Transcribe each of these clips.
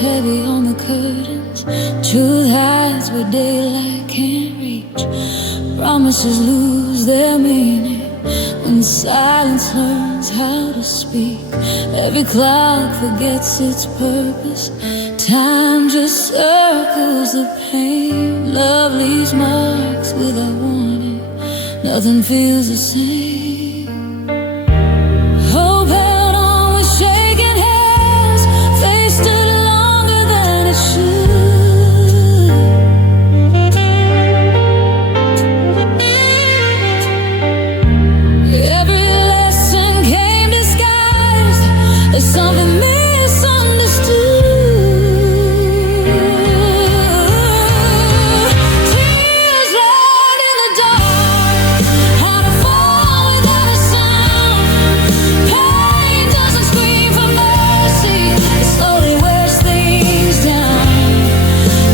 heavy on the curtains. Truth hides where daylight can't reach. Promises lose their meaning when silence learns how to speak. Every clock forgets its purpose. Time just circles the pain. Love leaves marks without warning. Nothing feels the same. Hope held on with shaking hands. Faith stood longer than it should. Every lesson came disguised as something misunderstood. Tears laid in the dark, how to fall without a sound. Pain doesn't scream for mercy, it slowly wears things down.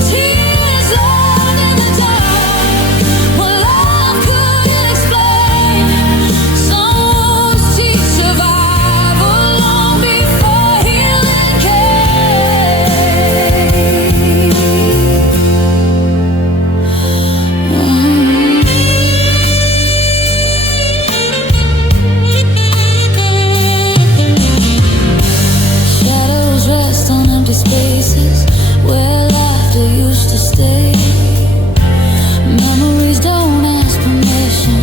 Tears laid in the dark, what love couldn't explain. Some wounds teach survival long before healing Shadows rest on empty spaces where laughter used to stay. Memories don't ask permission,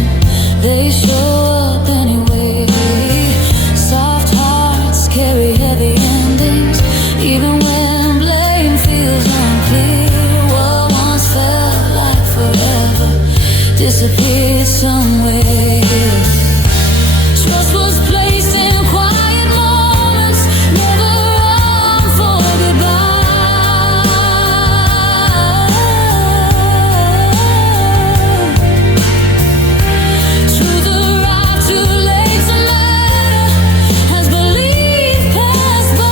they show up anyway. Soft hearts carry heavy endings, even when blame feels unclear. What once felt like forever disappeared somewhere. Trust was placed in quiet moments, never on for goodbye. Truth arrived too late to matter as belief passed by.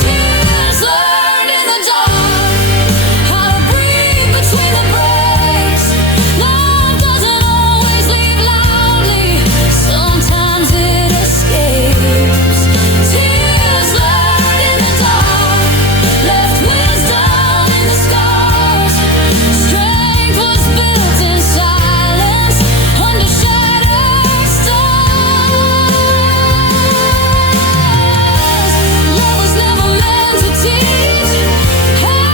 Tears learned in the dark how to breathe between the breaks. Love doesn't always leave loudly, sometimes it escapes. Tears learned in the dark left wisdom in the scars. Strength was built in silence under shattered stars. Love was never meant to teach how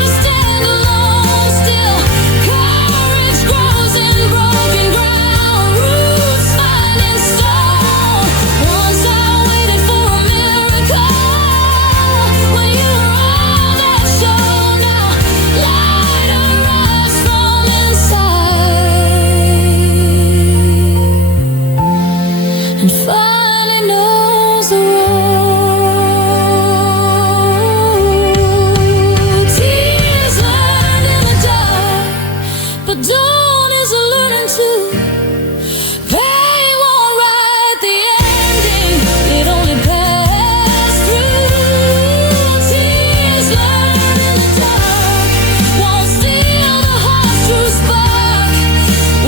to stand alone still. Courage grows in broken ground, roots finding stone. Once I waited for a miracle when you were all that showed. Now light arrives from inside and finally knows the road. Tears learned in the dark, but dawn is learning too. Pain won't write the ending, it only passed through. Tears learned in the dark won't steal the heart's true spark.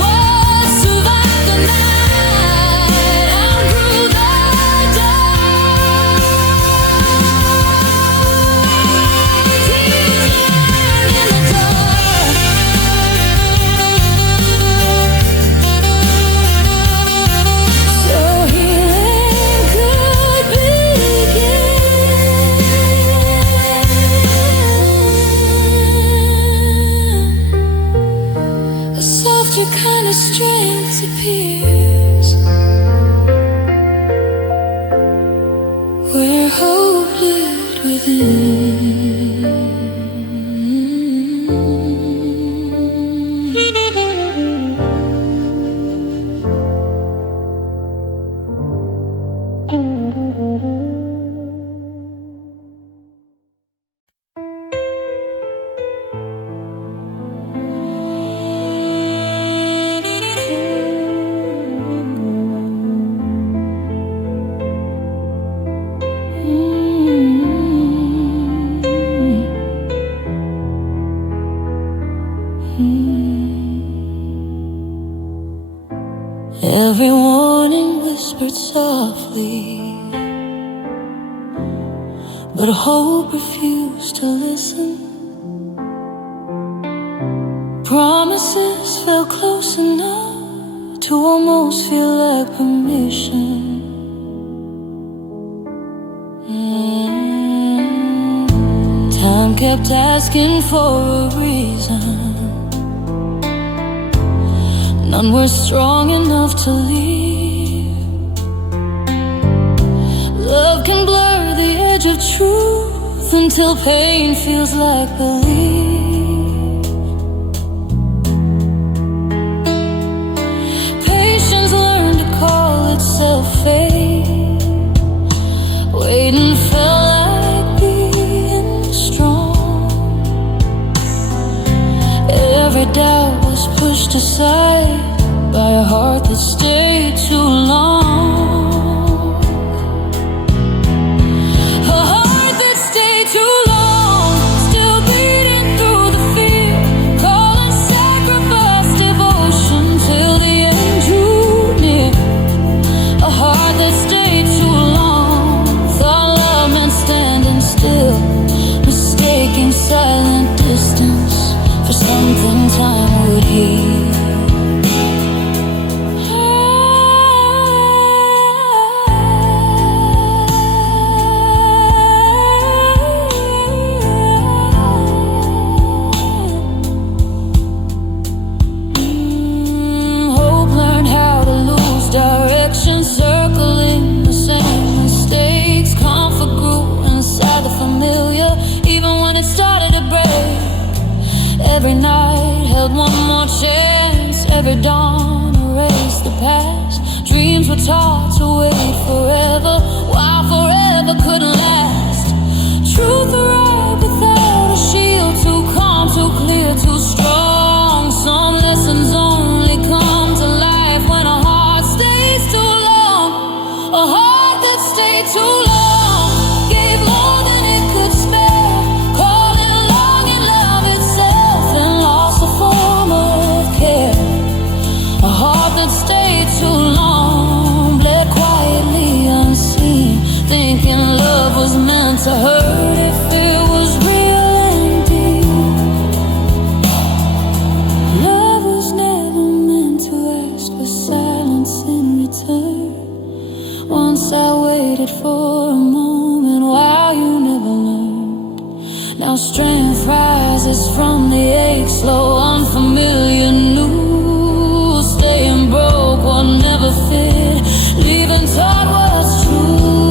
What survived the night outgrew the dark. Tears learned in the dark. So healing could begin. A softer kind of strength appears where hope lived within. leave, but hope refused to listen. Promises felt close enough to almost feel like permission. Time kept asking for a reason. None were strong enough to leave. Love can blur the edge of truth until pain feels like belief. Patience learned to call itself fate. Waiting felt like being strong. Every doubt was pushed aside by a heart that stayed too long. A heart that stayed too long, still beating through the fear, calling sacrifice devotion till the end drew near. A heart that stayed too long, thought love meant standing still, mistaking silent distance for something time would heal. Circling the same mistakes, comfort grew inside the familiar, even when it started to break. Every night held one more chance, every dawn erased the past. Dreams were taught to wait forever, while forever couldn't last. Truth arrived without a shield, too calm, too clear, too strong. Some lessons only come to life when a heart stays too long. A heart that stayed too long, gave more than it could spare, calling longing love itself and lost a form of care. A heart that stayed too long, bled quietly unseen, thinking love was meant to hurt if it was real and deep. Love was never meant to ask for silence in return. Once I waited for a moment while you never learned. Now strength rises from the ache, slow, unfamiliar news. Staying broke what never fit, leaving taught what's true.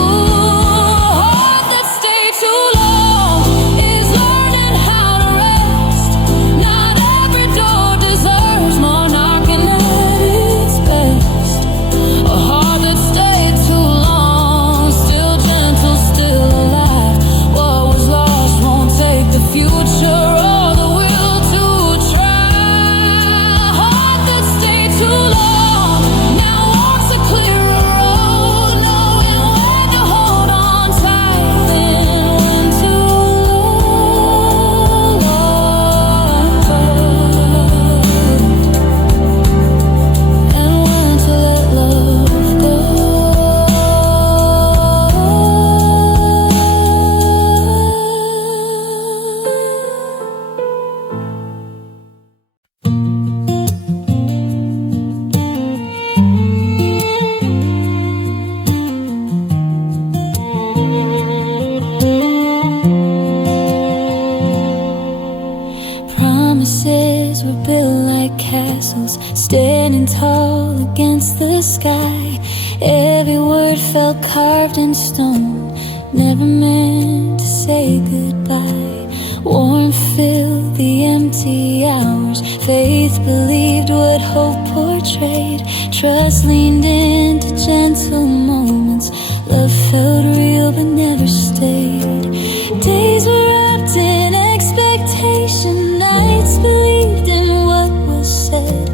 A heart that stayed too long is learning how to rest. Not every door deserves more knocking at its best. A heart that stayed too long, still gentle, still alive. What was lost won't take the future or the will to try. A heart that stayed too long, now walks a clearer road, knowing when to hold on tight and when to let and when to let love go. Promises were built like castles, standing tall against the sky. Every word felt carved in stone, never meant to say goodbye. Warmth filled the empty hours, faith believed what hope portrayed. Trust leaned into gentle moments, love felt real but never stayed. Days were wrapped in expectation, nights believed in what was said.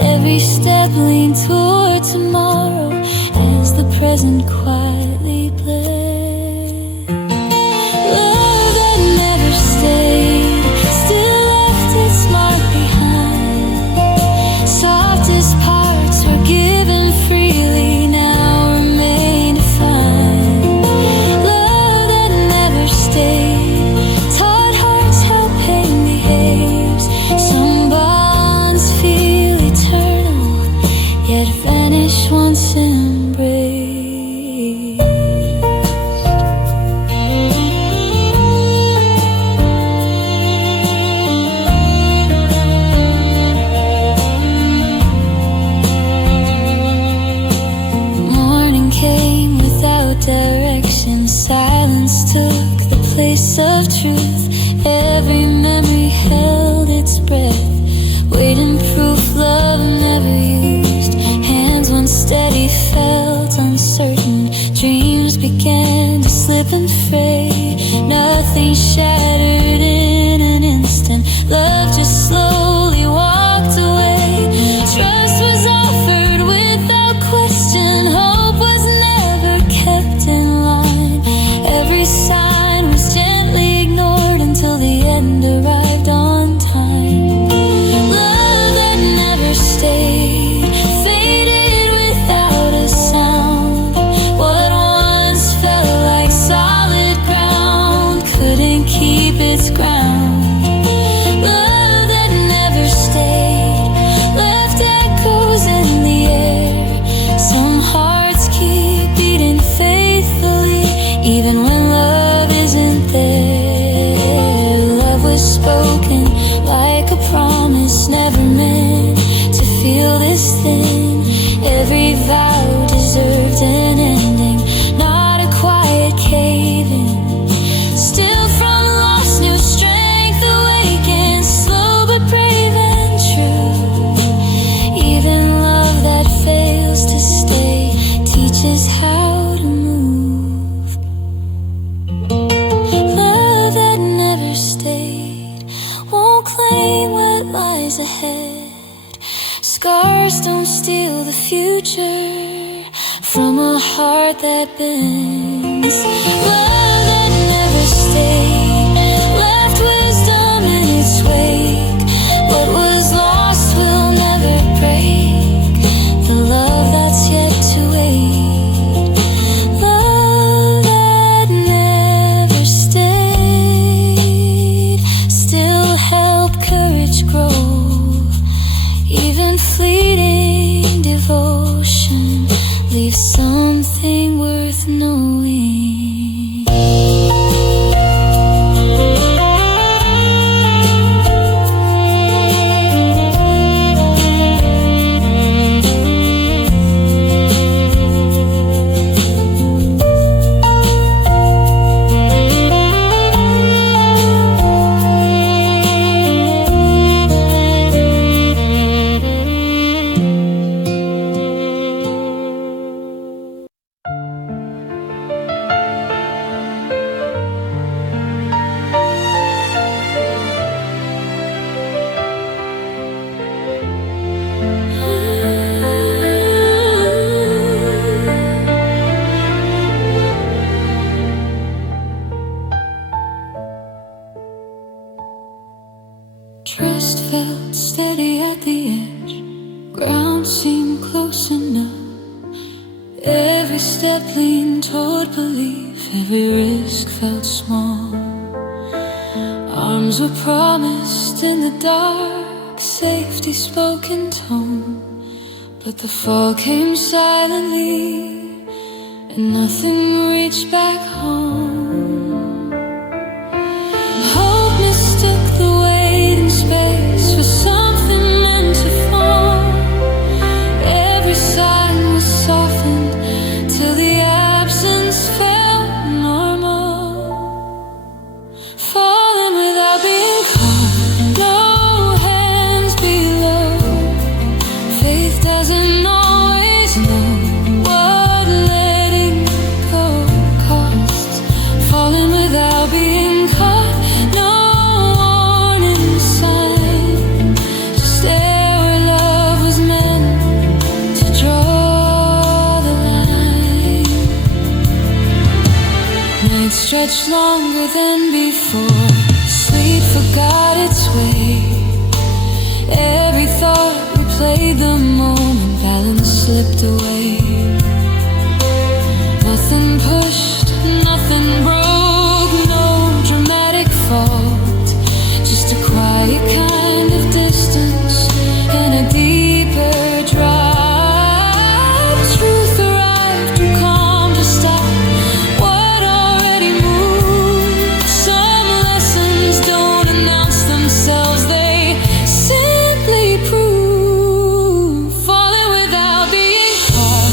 Every step leaned toward tomorrow as the present quietly bled. Love that never stayed still left its mark behind. Softest parts were given freely, now slip and fray. Nothing shattered in an instant. Love just slowly walked away. Trust was offered without question. Hope was never kept in line. Every sign was gently ignored until the end arrived on time. Love that never stayed, faded without a sound. What once felt like solid ground couldn't keep its ground. Love that never stayed, left echoes in the air. Some hearts keep beating faithfully, even when love isn't there. Love was spoken like a promise, never meant to feel this thin. Every vow deserved an ending, not a quiet cave-in. Still from lost, new strength awakens, slow but brave and true. Even love that fails to stay teaches how to move. Love that never stayed won't claim what lies ahead. Scars don't steal the future from a heart that bends. Love that never stayed left wisdom in its wake. What was lost will never break the love that's yet to wait. Love that never stayed still helped courage grow. Even fleeting devotion leaves something worth knowing. Trust felt steady at the edge. Ground seemed close enough. Every step leaned toward belief. Every risk felt small. Arms were promised in the dark, safety spoke in tone. But the fall came silently, and nothing reached back home. Hope mistook the waiting space for something meant to fall. Every sign was softened till the absence felt normal. Falling without being caught, no hands below. Faith doesn't always know what letting go costs. Falling without being caught, no warning sign. Just there where love was meant to draw the line. Nights stretched longer than before. Sleep forgot its way. Every thought replayed the moment. Balance slipped away. Nothing pushed, nothing broke. No dramatic fault. Just a quiet kind of distance and a deeper drive. Truth arrived too calm to stop what already moved. Some lessons don't announce themselves, they simply prove. Falling without being caught,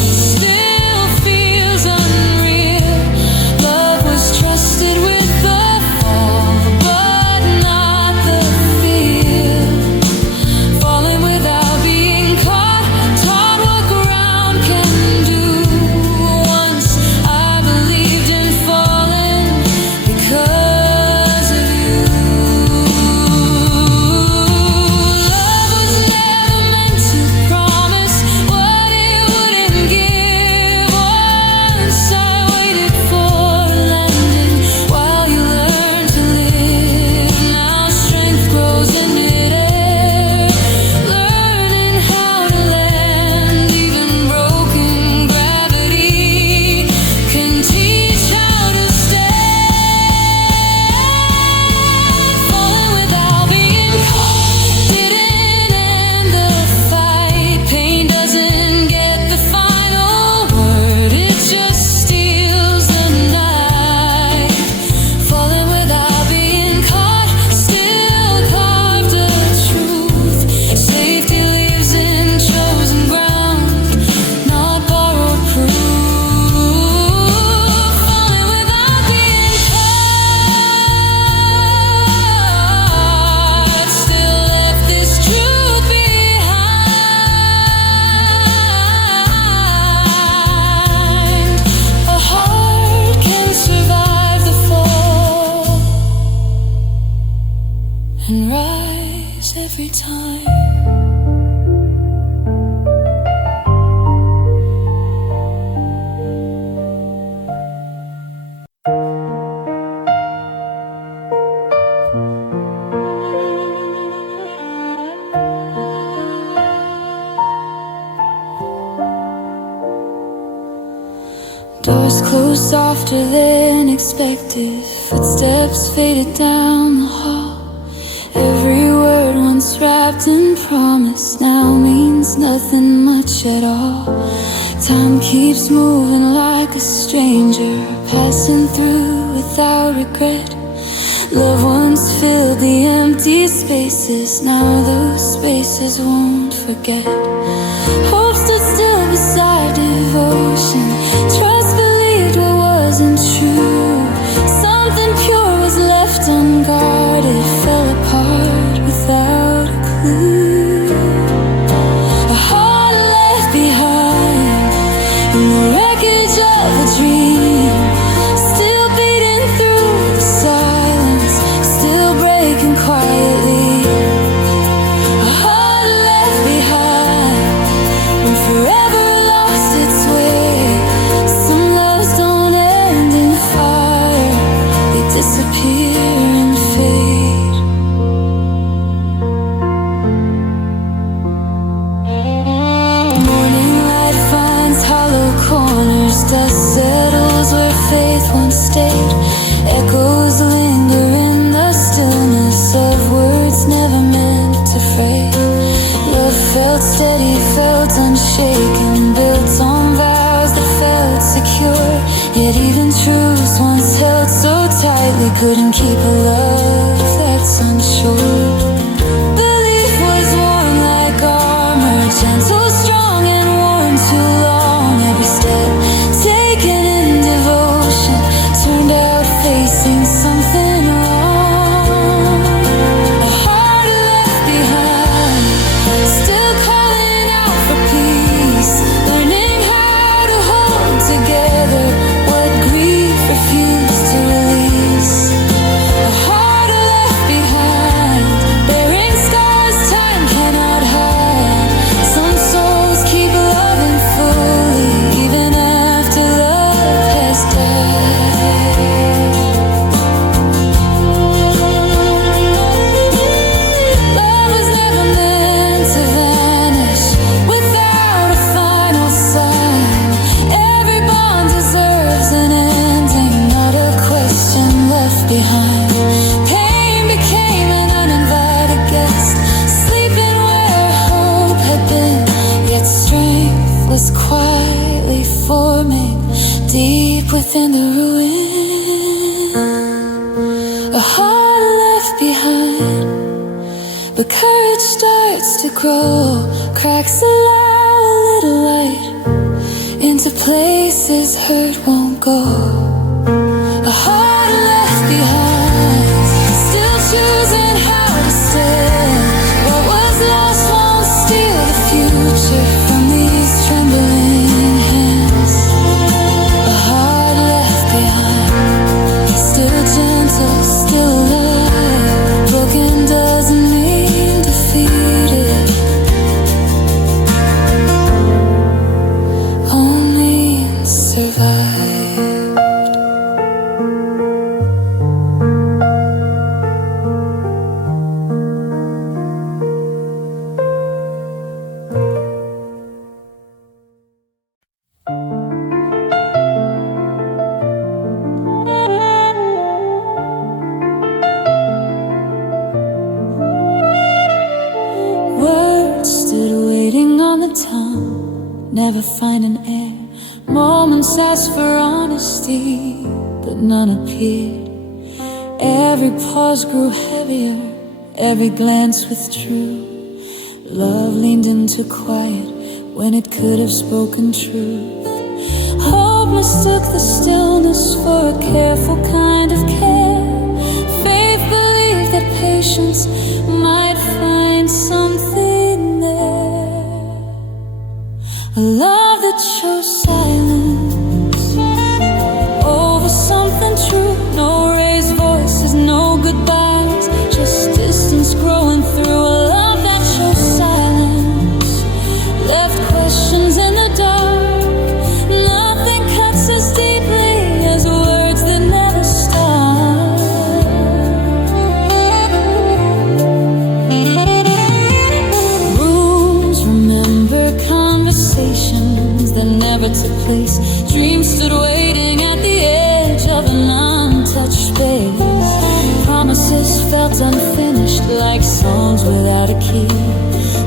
Doors closed softer than expected. Footsteps faded down the hall. Every word once wrapped in promise now means nothing much at all. Time keeps moving like a stranger, passing through without regret. Loved ones filled the empty spaces. Now those spaces won't forget. Hope stood still beside devotion. Trust believed what wasn't true. Something pure was left unguarded. Fell apart without a clue. A heart left behind in the wreckage of a dream. Still beating through the silence. Still breaking quietly. A heart left behind when forever lost its way. Some loves don't end in fire. They disappear and fade. Morning light finds hollow corners. Dust settles where faith once stayed. Echoes linger in the stillness of words never meant to fray. Love felt steady, felt unshaken, built on vows that felt secure. Yet even truths once held so tightly couldn't keep a love that's unsure. Belief was worn like armor, gentle, strong, and worn too long. Every step taken in devotion turned out facing something wrong. A heart left behind, still calling out for peace, learning how to hold together what grief refused to release. A heart left behind, bearing scars time cannot hide. Some souls keep loving fully even after love has died. Love was never meant to vanish without a final sign. Every bond deserves an ending, not a question left behind. Pain became an uninvited guest, sleeping where hope had been. Yet strength was quietly forming deep within the ruin. A heart left behind, but courage starts to grow. Cracks allow a little light into places hurt won't go. A heart left behind, still choosing how to stand. What was lost won't steal the future from these trembling hands. A heart left behind, still gentle, still alive. Broken doesn't mean defeated, only survive. Words stood waiting on the tongue, never finding air. Moments asked for honesty, but none appeared. Every pause grew heavier, every glance withdrew. Love leaned into quiet when it could have spoken truth. Hope mistook the stillness for a careful kind of care. Faith believed that patience might find something there. A love that chose silence over something true. No raised voices, no goodbyes, just distance growing through. A love that chose silence, left questions in the dark. Nothing cuts as deeply as words that never stop. songs without a key.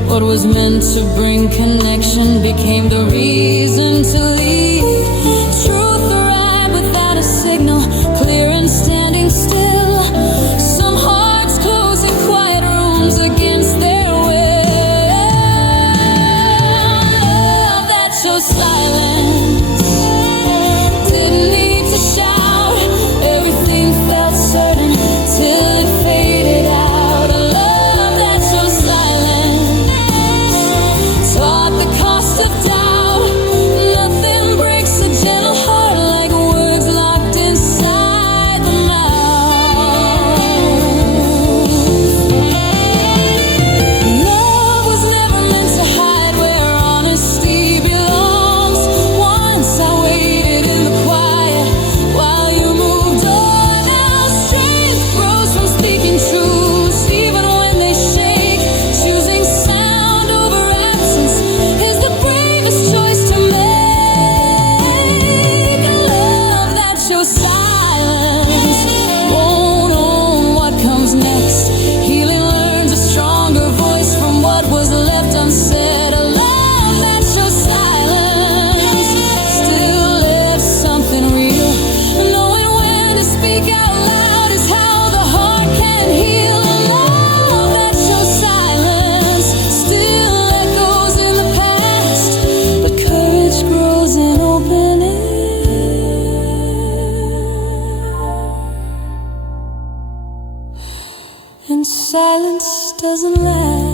What was meant to bring connection became the reason to leave. Truth arrived without a signal, clear and standing still. Some hearts close in quiet rooms against their will. Love that chose silence, didn't need to shout. Everything felt certain till it faded out. A love that chose silence taught the cost of doubt. Nothing breaks a gentle heart like words locked inside the mouth. Love was never meant to hide where honesty belongs. Once I waited in the quiet while you moved on. Now strength grows from speaking truths even when they shake. Choosing sound over absence is the bravest choice to make. A love that shows silence won't own what comes next. Healing learns a stronger voice from what was left unsaid. A love that shows silence still lives something real. Knowing when to speak out loud is how the heart can heal. A love that shows silence still echoes in the past, but courage grows in open air. And silence doesn't last.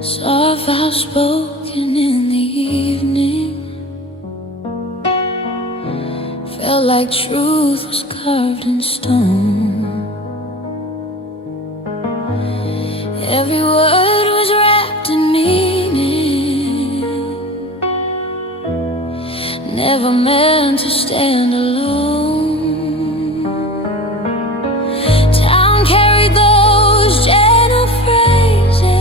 Soft vows spoken in the evening felt like truth was carved in stone. Every word was wrapped in meaning, never meant to stand alone. Town carried those gentle phrases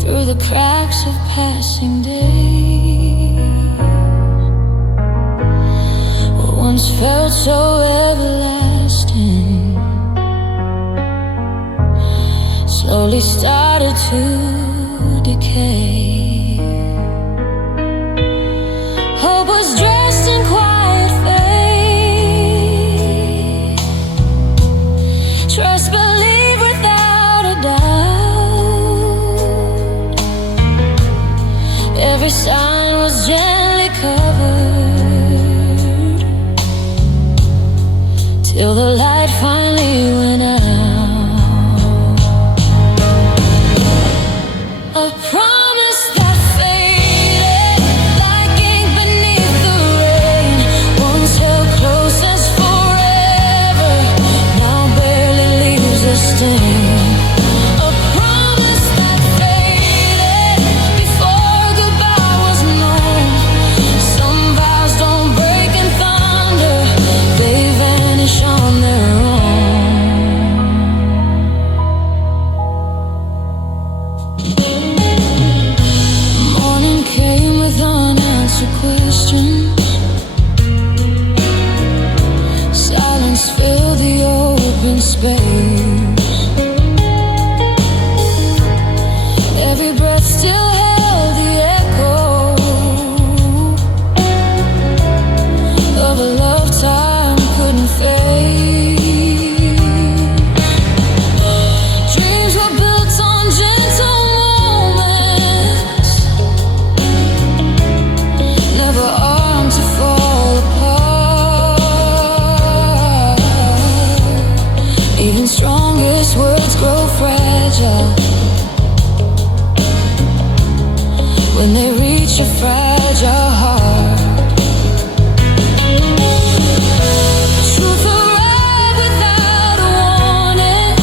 through the cracks of passing days. What once felt so everlasting slowly started to decay. Hope was dressed in quiet faith. Trust believed without a doubt. Every sign was gently covered till the light finally went out. A promise that faded like ink beneath the rain. Once held close as forever, now barely leaves a stain. A promise that faded before goodbye was known. Some vows don't break in thunder, they vanish on their own. Morning came with unanswered questions. Silence filled the open space. Every breath still held the echo of a love time couldn't fade. Dreams were built on gentle moments, never armed to fall apart. Even strongest words grow fragile when they reach a fragile heart. Truth arrived without a warning.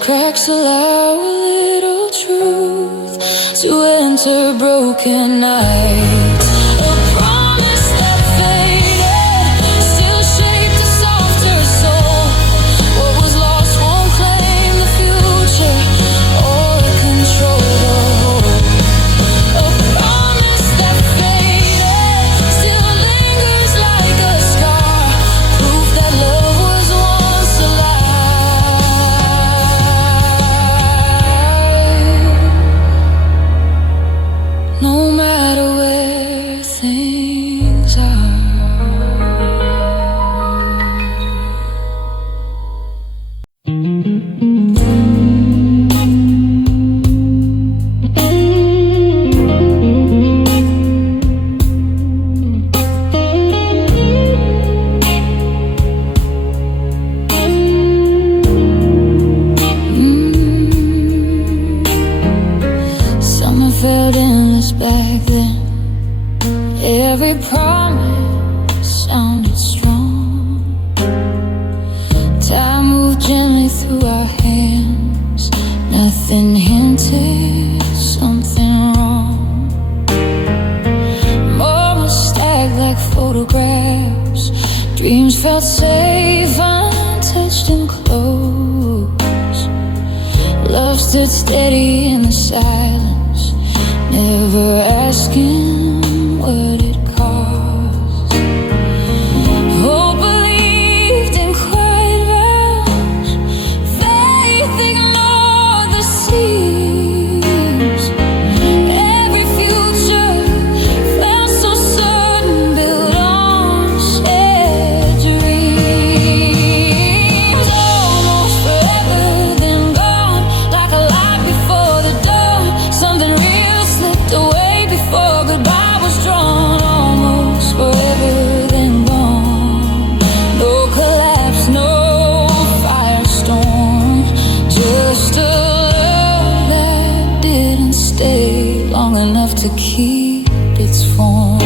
Cracks allow a little truth to enter broken nights. A promise that faded still shaped a softer soul. What was lost won't claim the future or control the whole. A promise that faded still lingers like a scar, proof that love was once alive. No matter where things are. Summer felt endless back then. Every promise sounded strong. Time moved gently through our hands. Nothing hinted something wrong. Moments stacked like photographs. Dreams felt safe, untouched and close. Love stood steady in the silence, never asking what it cost. Hope believed in quiet vows. Faith ignored the seams. Every future felt so certain, built on shared dreams. Almost forever, then gone, like a light before the dawn. Something real slipped away before goodbye was drawn. Almost forever, then gone. No collapse, no firestorm, just a love that didn't stay long enough to keep its form.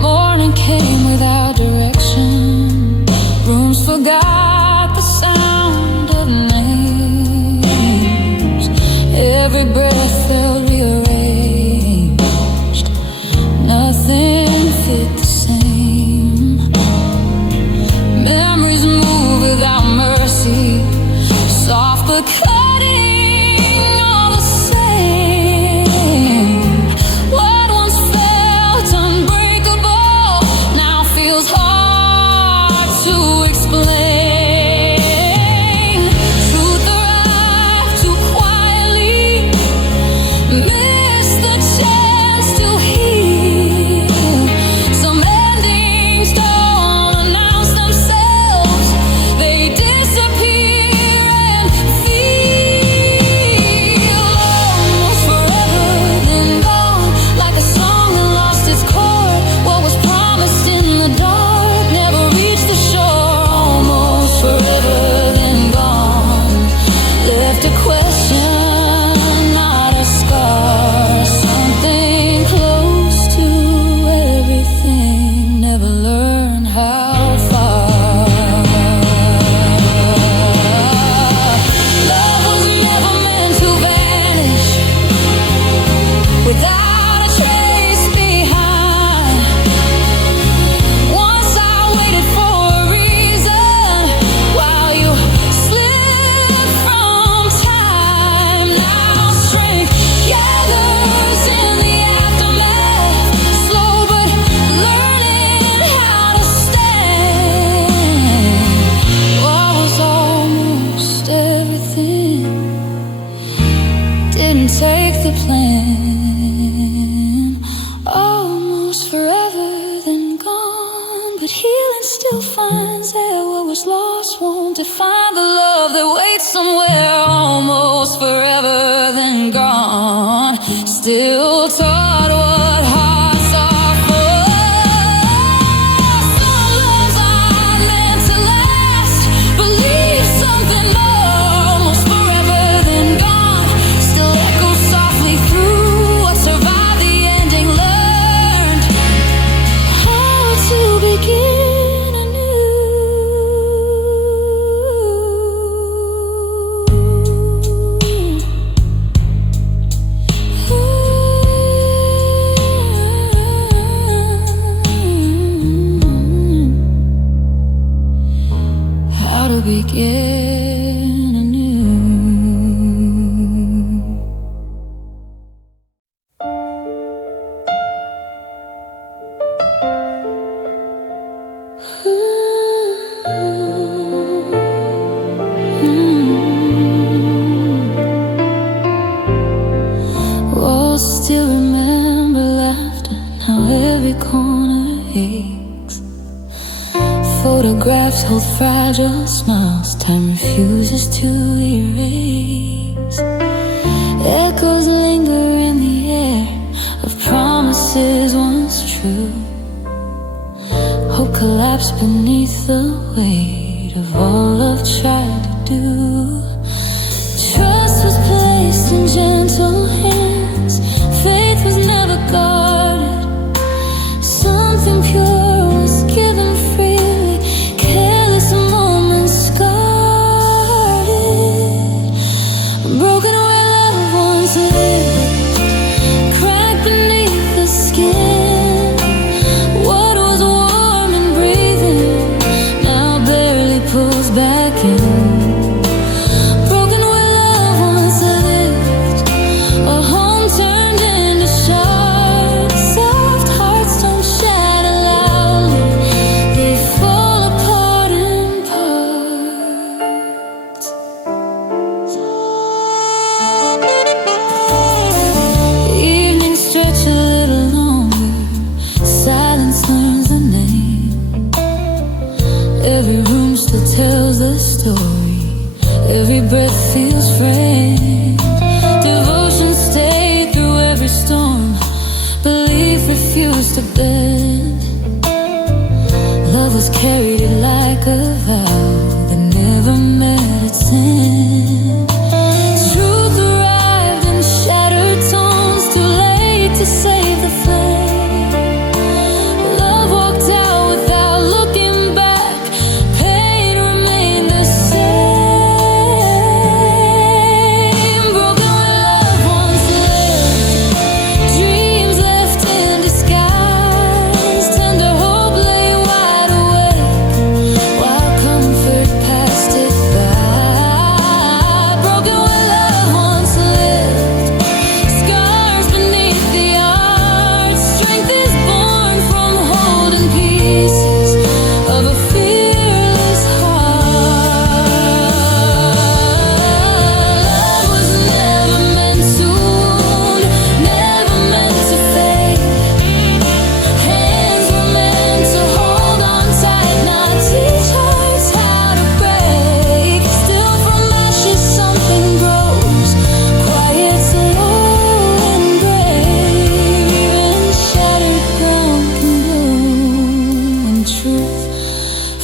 Morning came without direction. Rooms forgot the sound of names. Every breath felt rearranged. Nothing fit the same. Memories move without mercy, soft but cutting all the same. What once felt unbreakable now feels hard to explain. Truth arrived too quietly, missed the chance to heal. Some endings don't announce themselves, they disappear and feel. Almost forever, then gone, like a song that lost its chord. What was promised in the dark never reached the shore. Almost forever, then gone, left a question, not a scar. Something close to everything, never learned how far. Love was never meant to vanish without a trace behind. Once I waited for a reason while you slipped from time. Now strength gathers in the aftermath, slow but learning how to stand. What was almost everything didn't take the plan. Almost forever, then gone, but healing still finds there. What was lost won't define the love that waits somewhere. Almost forever, then gone, still taught what hearts are for. Some loves are meant to last, believe something more. Almost forever, then gone, still echoes softly through what survived the ending. Learned how to begin anew. still remember laughter, now every corner aches. Photographs hold fragile smiles, time refuses to erase. Echoes linger in the air of promises once true. Hope collapsed beneath the weight of all I've tried to do. Trust was placed in gentle hands, faith was never guarded. Something pure was given freely, careless moments scarred it. Broken where loved ones lived, cracked beneath the skin. What was warm and breathing now barely pulls back in. Every room still tells the story, every breath feels framed. Devotion stayed through every storm, belief refused to bend. Love was carried like a vow that never met its end. Truth arrived in shattered tones, too late to save the flame. Love walked out without looking back.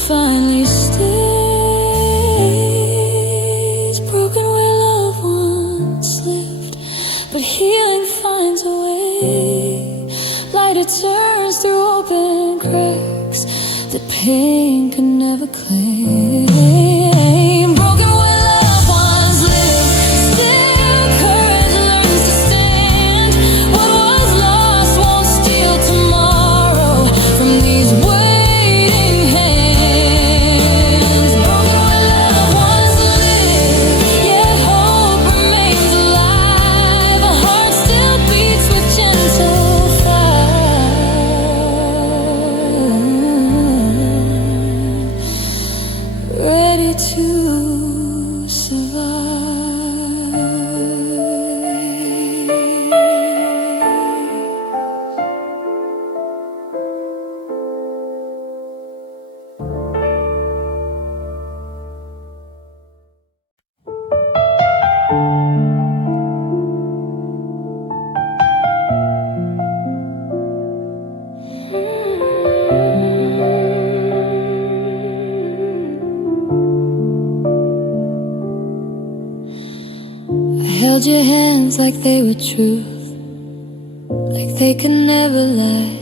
Finally stays broken where loved ones lived, but healing finds a way. Lighter turns through open cracks that pain could never claim. Broken where loved ones live, still courage learns to stand. What was lost won't steal tomorrow from these waiting hands. Ready to survive. Held your hands like they were truth, like they could never lie.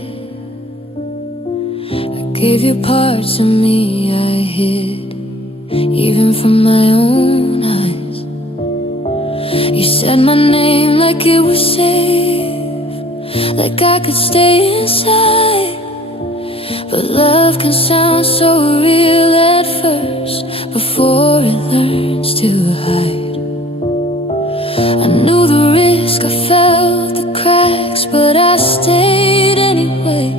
I gave you parts of me I hid, even from my own eyes. You said my name like it was safe, like I could stay inside. But love can sound so real at first, before it learns to hide. I knew the risk, I felt the cracks, but I stayed anyway.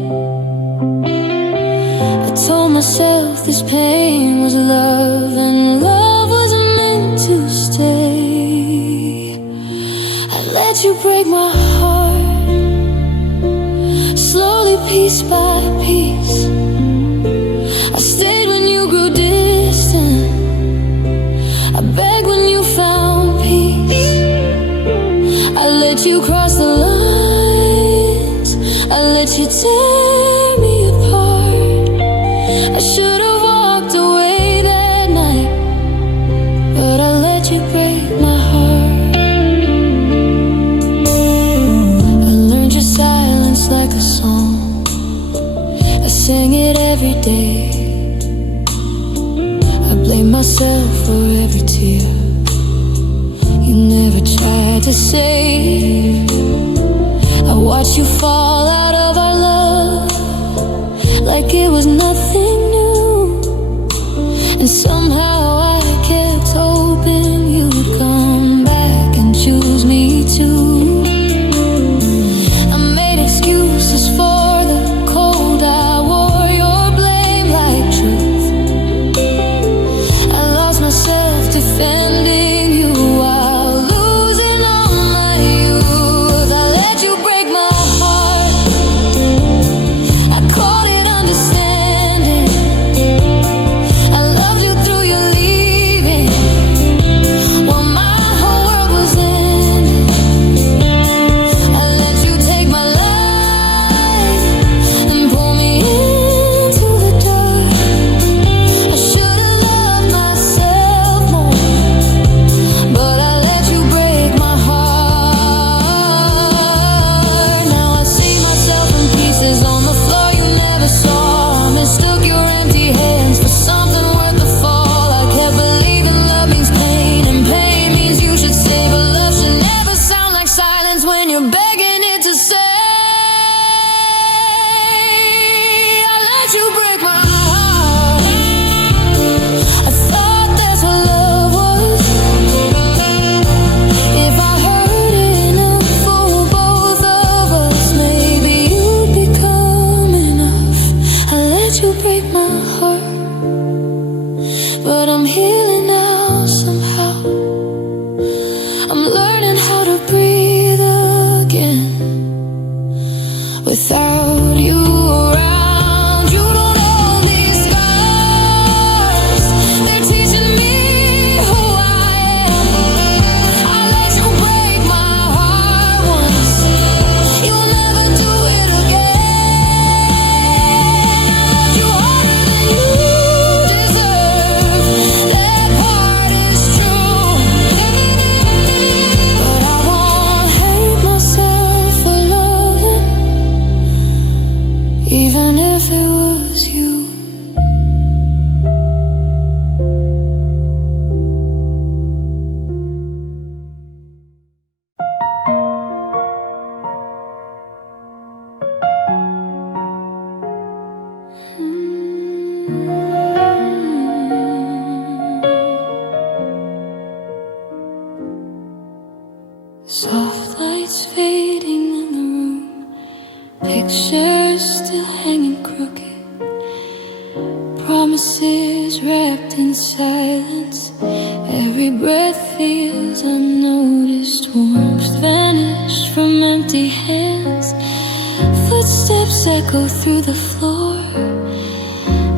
I told myself this pain was love, and love was meant to stay. I let you break my heart. piece by piece. I stayed when you grew distant. I begged when you found peace. I let you cross the lines. I let you tear me apart. I should have walked away that night, but I let you break my heart. I learned your silence like a song. I sang it every day. I blame myself for every tear you never tried to save. I watched you fall out of our love like it was nothing new, and somehow I kept hoping you'd come back and choose me too. I made excuses for the cold. I wore your blame like truth. I lost myself defending you while losing all my youth. I let you break my heart. I called it understanding. I loved you through your leaving while my whole world was ending. I let you take my life and pull me into the dark. I should have loved myself more, but I let you break my heart. Now I see myself in pieces on the floor you never saw. I mistook your empty hands for something worth the fall. I kept believing love means pain, and pain means you should say, but love should never sound like silence when you're begging it to say. I let you break my heart. I thought that's what love was. If I heard enough for both of us, maybe you'd become enough. I let you break my heart, but I'm healing now somehow. I'm learning how to breathe again without you around. You don't own these scars. They're teaching me who I am. I let you break my heart once. You'll never do it again. I loved you harder than you deserve. That part is true. But I won't hate myself for loving, even if it was you. Soft lights fading in the room, pictures still hanging crooked, promises wrapped in silence. Every breath feels unnoticed, warmth vanished from empty hands. Footsteps echo through the floor.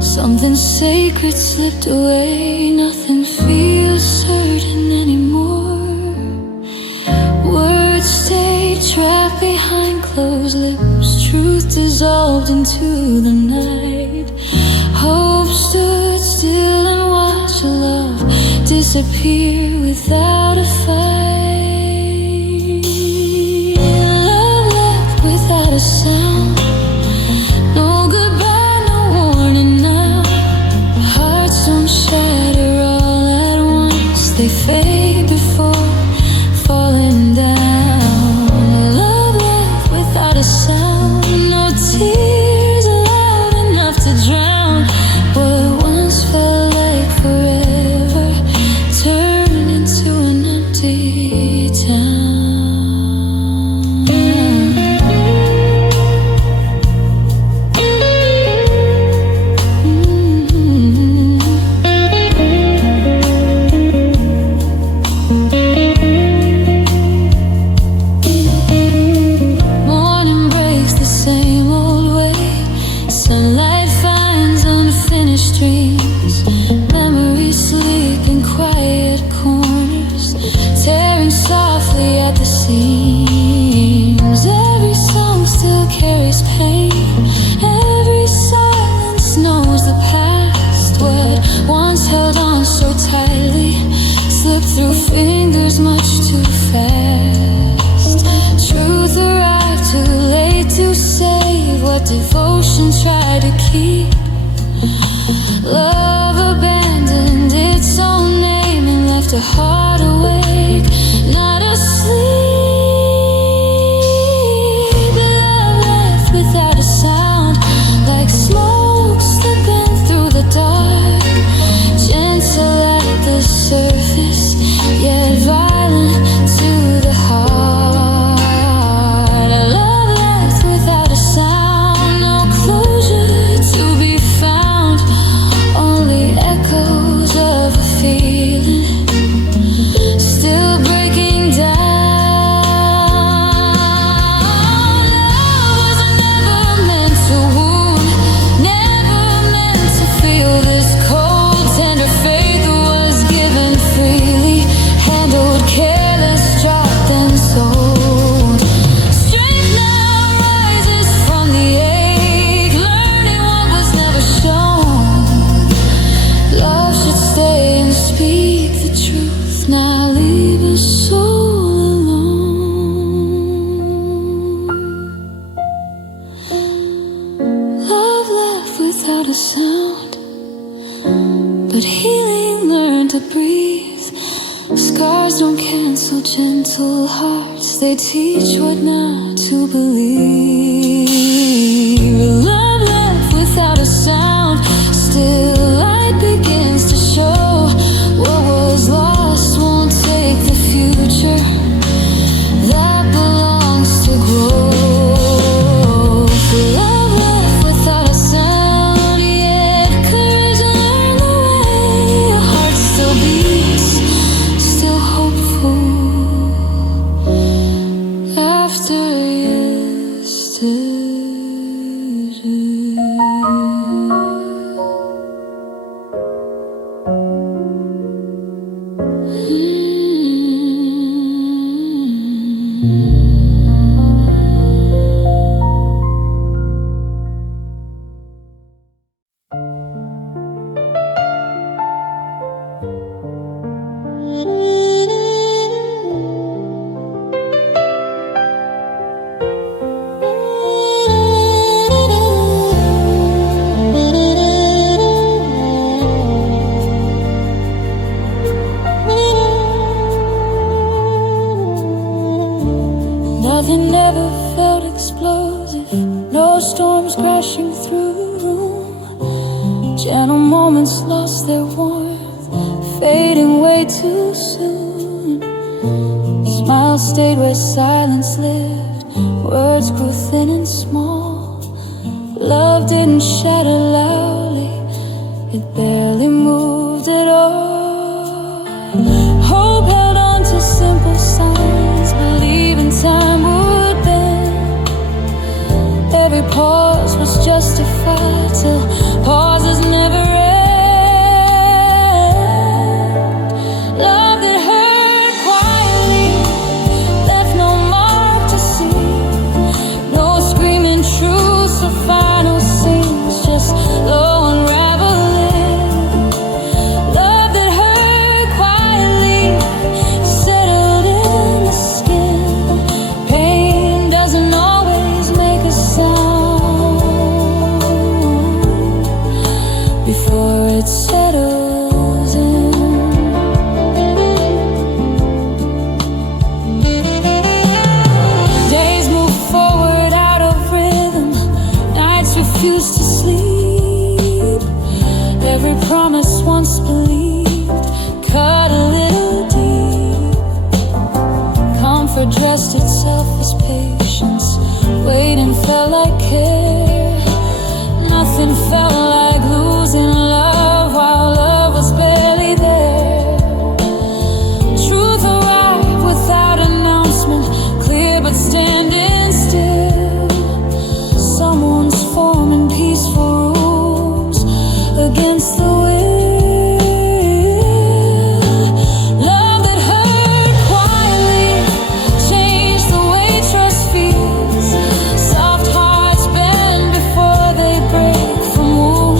Something sacred slipped away. Nothing feels certain anymore. Words stay trapped behind closed lips. Truth dissolved into the night. Hope stood still and watched love disappear without a fight. Love left without a sound. No goodbye, no warning now. Hearts don't shatter all at once. They fade before falling down. Love left without a sound. No tears loud enough to drown what once felt like forever, turned into an empty changes much too fast. Truth arrived too late to save what devotion tried to keep. Love abandoned its own name and left a heart awake, not asleep. Love left without a sound, like smoke slipping through the dark. Gentle at the surface, yet violent to the heart. Love left without a sound, no closure to be found, only echoes of a feeling still breaking down. Love was never meant to wound, never meant to feel this cold. Tender faith was given freely, handled careless, dropped and sold. Strength now rises from the ache, learning what was never shown. Love should stay and speak the truth, not leave a soul alone. Love left without a sound, but healing learned to breathe. Scars don't cancel gentle hearts, they teach what not to believe. Love left without a sound, still light begins to show. What was lost won't take the future that belongs to growth. Love left without a sound, yet courage learned the way. Your heart still beats, still hopeful after yesterday. Nothing ever felt explosive, no storms crashing through the room. Gentle moments lost their warmth, fading way too soon. Smiles stayed where silence lived, words grew thin and small. Love didn't shatter loudly, it barely moved at all. Hope held on to simple signs, believing time would bend. Every pause was justified till pauses never end. Love that hurt quietly, left no mark to see. No screaming truths or final scenes, just low unraveling. Love that hurt quietly, settled in the skin. Pain doesn't always make a sound before it settles in. Days move forward out of rhythm, nights refuse to sleep. Every promise once believed cut a little deep. Comfort dressed itself as patience, waiting felt like care. Nothing felt like losing love while love was barely there. Truth arrived without announcement, clear but standing still. Someone's forming peaceful rules against the will. Love that hurt quietly changed the way trust feels. Soft hearts bend before they break from wounds.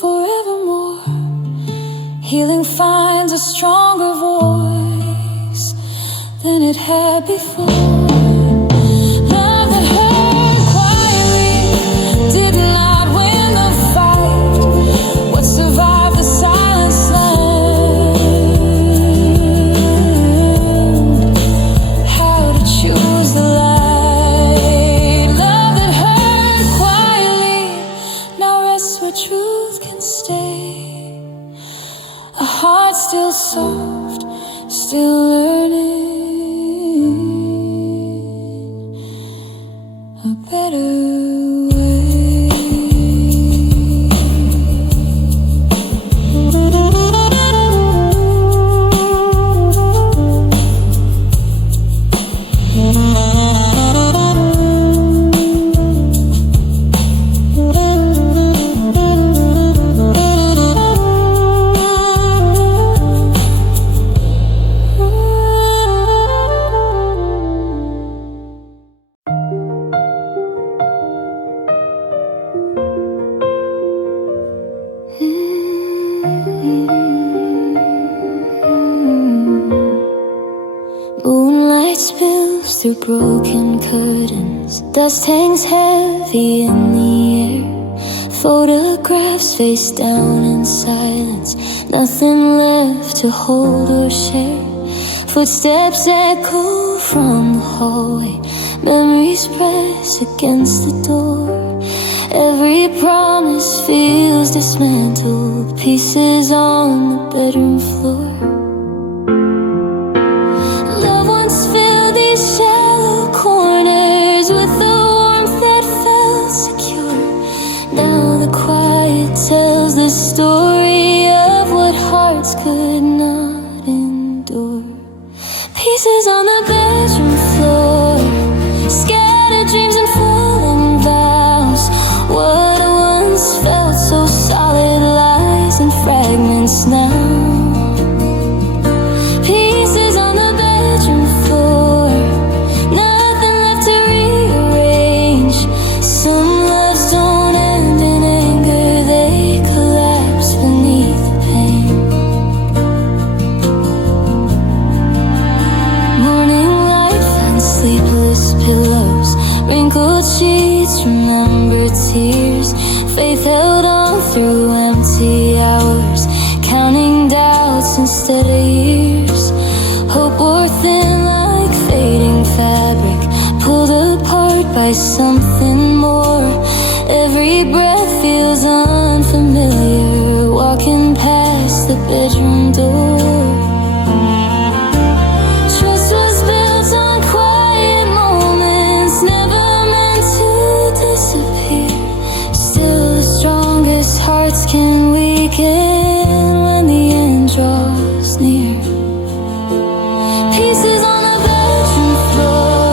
forevermore. Healing finds a stronger voice than it had before. Love that hurt quietly did not win the fight. What survived the silence learned how to choose the light. Love that hurt quietly now rests where truth can stay. A heart still soft, still learning a better way. Moonlight spills through broken curtains. Dust hangs heavy in the air. Photographs face down in silence. Nothing left to hold or share. Footsteps echo from the hallway. Memories press against the door. Every promise feels dismantled. Pieces on the bedroom floor. Shallow corners with the warmth that felt secure. Now the quiet tells the story of what hearts could not endure. Pieces on the bedroom floor, scattered dreams and fallen vows. What once felt so solid lies in fragments now. Pieces on the bedroom floor, nothing left to rearrange. Some loves don't end in anger, they collapse beneath the pain. Morning light finds sleepless pillows, wrinkled sheets, remembered tears. Faith held on through empty hours, counting doubts instead of years. Hope wore thin like fading fabric, pulled apart by something more. Every breath feels unfamiliar, walking past the bedroom door. Trust was built on quiet moments, never meant to disappear. Still the strongest hearts can weaken when the end draws near. Pieces on the bedroom floor,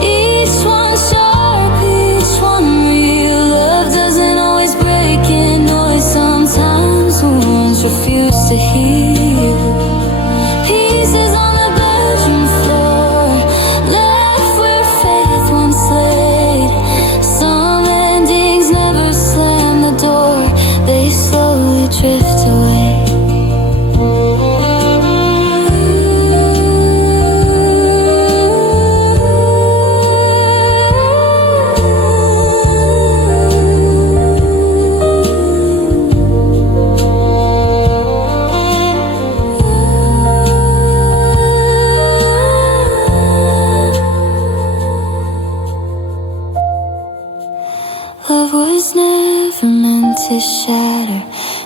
each one sharp, each one real. Love doesn't always break in noise, sometimes wounds refuse to heal. Pieces on the bedroom floor, left where faith once laid. Some endings never slam the door, they slowly drift away. Love was never meant to shatter,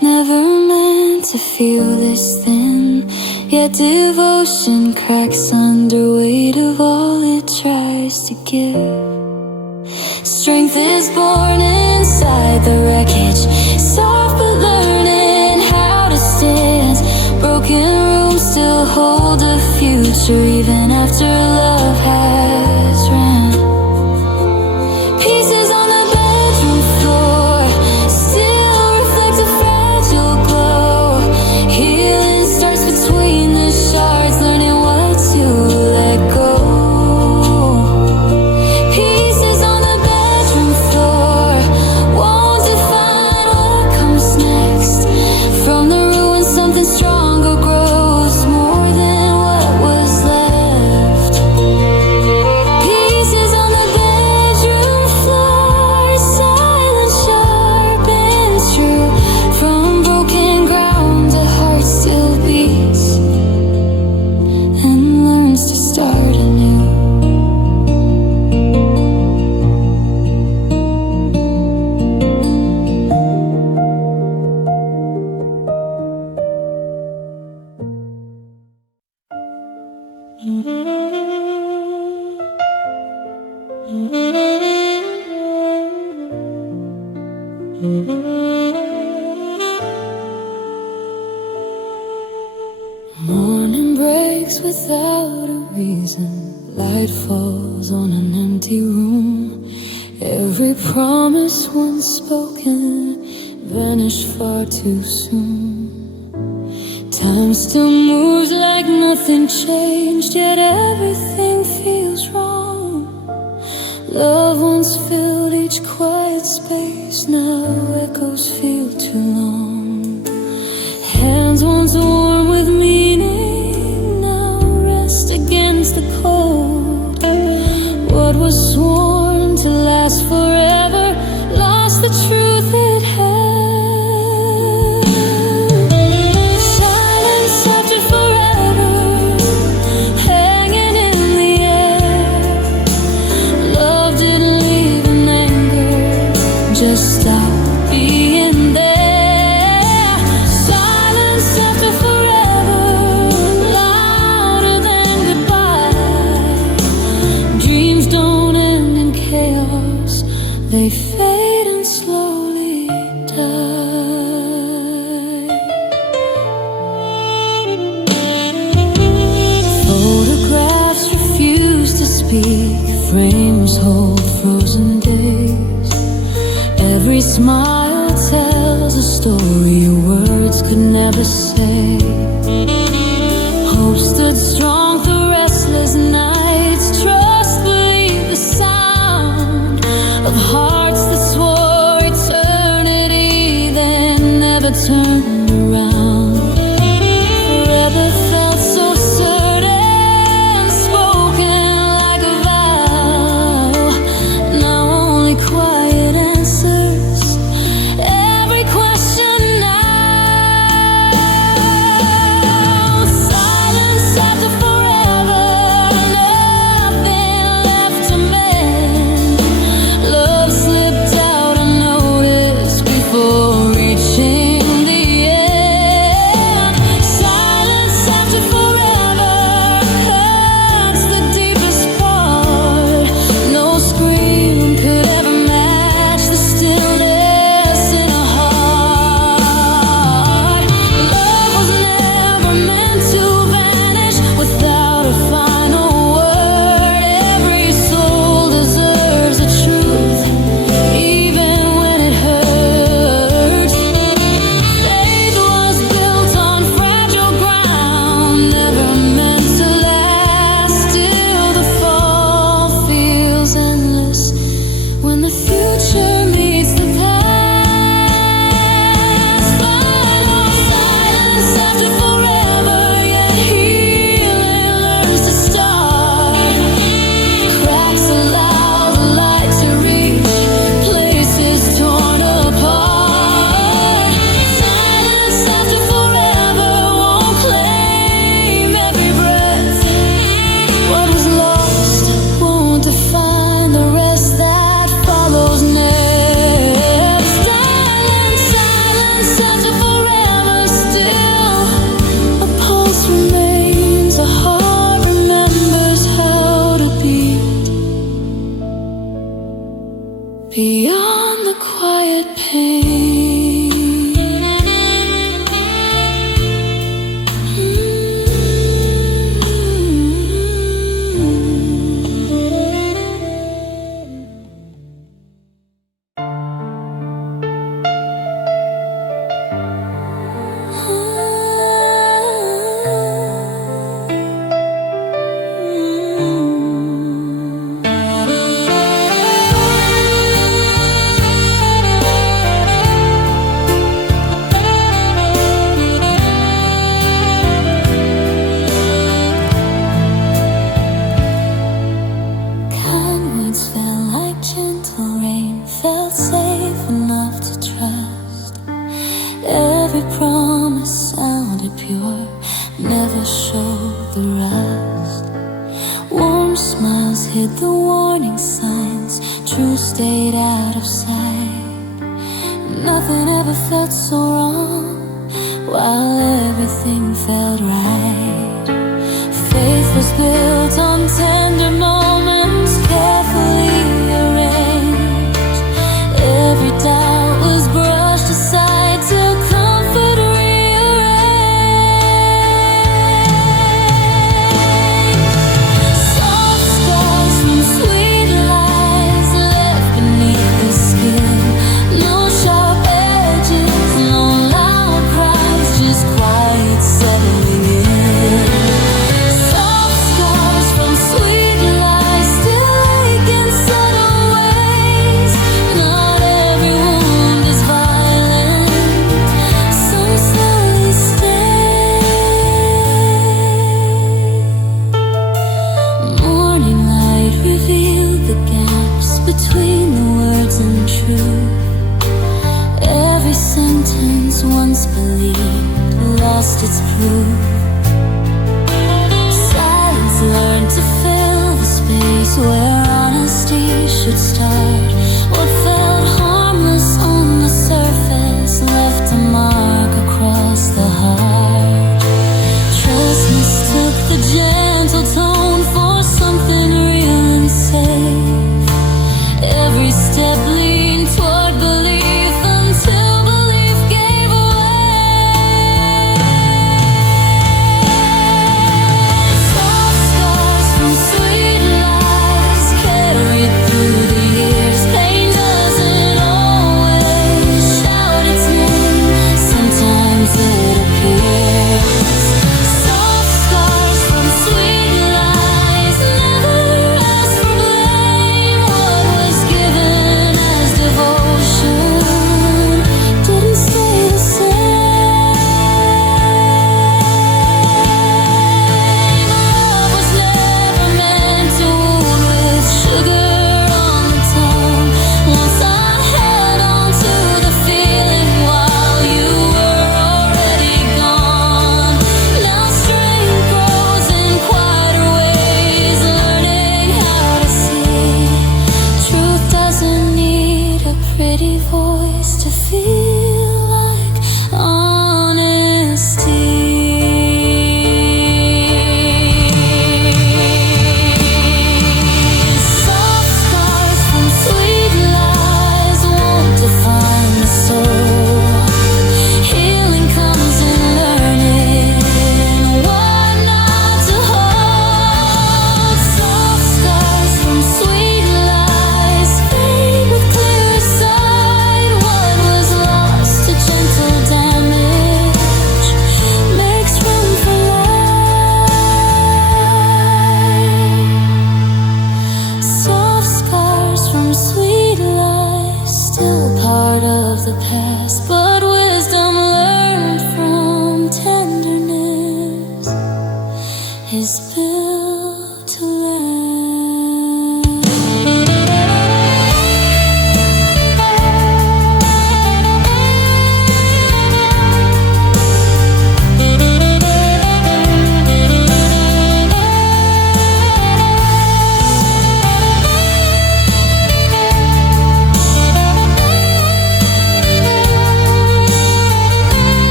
never meant to feel this thin. Yet devotion cracks under weight of all it tries to give. Strength is born inside the wreckage, soft but learning how to stand. Broken rooms still hold a future even after love has run. Pieces on the bedroom floor still reflect a fragile glow. Healing starts between the shards, learning what to let go. Pieces on the bedroom floor won't define what comes next. without a reason. Light falls on an empty room. Every promise once spoken vanished far too soon. Time still moves like nothing changed, yet everything feels wrong. Love once filled each quiet space, now echoes feel too long. Hands once warm with meaning, now rest against the cold. What was sworn to last forever lost the truth it held. Silence after forever, hanging in the air. Love didn't leave in anger, just stopped being there. Silence after forever, louder than goodbye. Dreams don't end in chaos, they fade and slowly die. Photographs refuse to speak, frames hold frozen days. Every smile tells a story words could never say. Hope stood strong through restless nights. Trust believed the sound of hearts that swore eternity, then never turned around. Forever felt so certain, spoken like a vow. Now only quiet answers every question now. Silence after forever, nothing left to mend. Love slipped out unnoticed before reaching the end. Silence after forever hurts the deepest part. No scream could ever match the stillness in a heart. Love was never meant to vanish without a final word. Every soul deserves a truth, even when it hurts. Faith was built on fragile ground, never meant to last. Still the fall feels endless when the future meets the past. Final silence after forever, yet healing learns to start. Cracks allow the light to reach places torn apart. Silence after forever won't claim every breath. What was lost won't define the rest that follows next. Silence after forever, still a pulse remains, a heart remembers how to beat beyond the quiet pain. Kind words fell like gentle rain, felt safe enough to trust. Every promise sounded pure, never showed the rust. Warm smiles hid the warning signs, truth stayed out of sight. Nothing ever felt so wrong, while everything felt right. Faith was built on tender moments, carefully arranged. Every doubt was brushed aside till comfort rearranged. disbelieved lost its proof. Silence learned to fill the space where honesty should start.